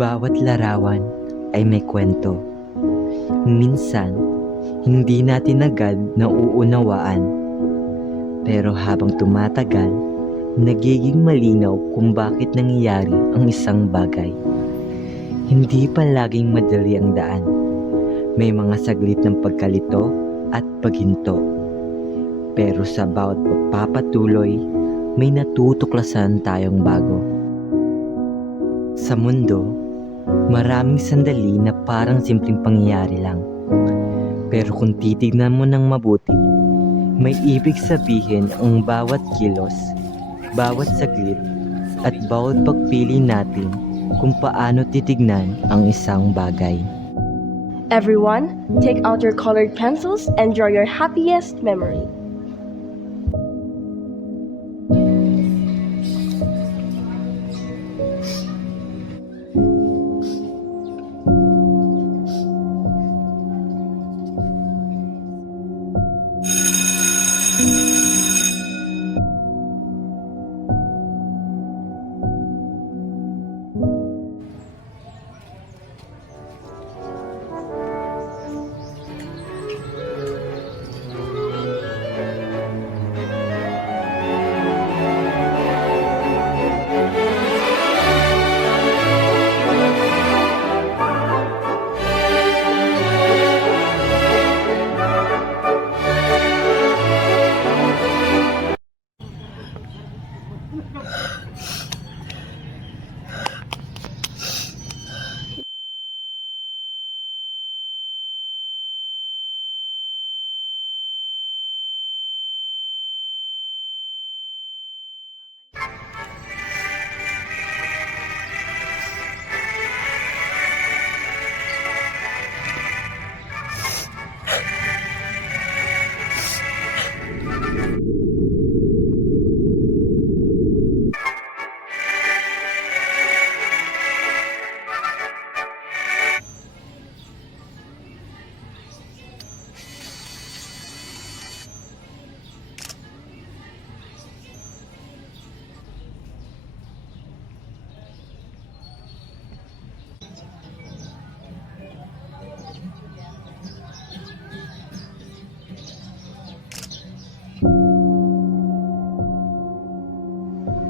Bawat larawan ay may kwento. Minsan, hindi natin agad nauunawaan. Pero habang tumatagal, nagiging malinaw kung bakit nangyayari ang isang bagay. Hindi palaging madali ang daan. May mga saglit ng pagkalito at paghinto. Pero sa bawat pagpapatuloy, may natutuklasan tayong bago. Sa mundo, maraming sandali na parang simpleng pangyayari lang. Pero kung titignan mo ng mabuti, may ibig sabihin ang bawat kilos, bawat saglit, at bawat pagpili natin kung paano titignan ang isang bagay. Everyone, take out your colored pencils and draw your happiest memory.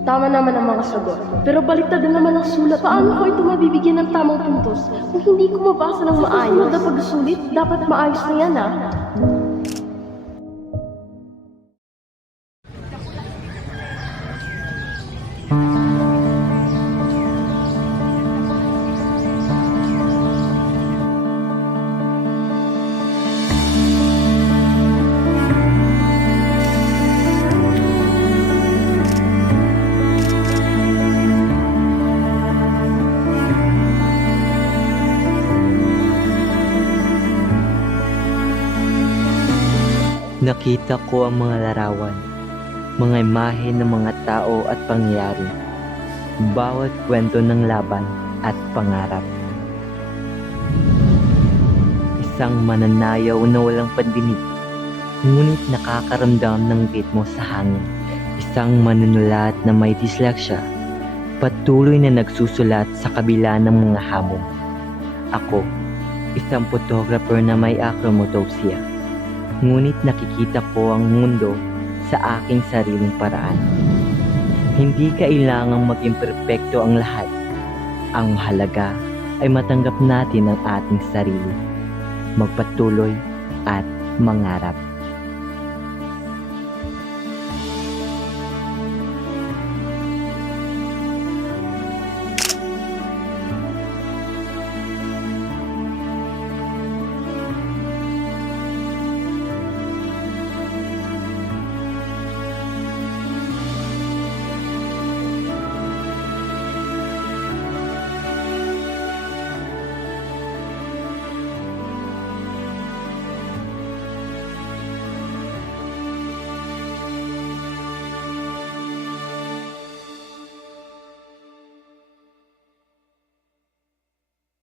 Tama naman ang mga sagot. Pero baliktad na naman ang sulat. Paano ko ito mabibigyan ng tamang puntos? Kung hindi ko mabasa ng maayos, na pagsulit, dapat maayos na yan Nakita ko ang mga larawan, mga imahe ng mga tao at pangyayari, bawat kwento ng laban at pangarap. Isang mananayaw na walang pandinig, ngunit nakakaramdam ng ritmo sa hangin. Isang manunulat na may disleksya, patuloy na nagsusulat sa kabila ng mga hamon. Ako, isang photographer na may achromatosia, ngunit nakikita ko ang mundo sa aking sariling paraan. Hindi kailangang maging perpekto ang lahat. Ang mahalaga ay matanggap natin ang ating sarili, magpatuloy at mangarap.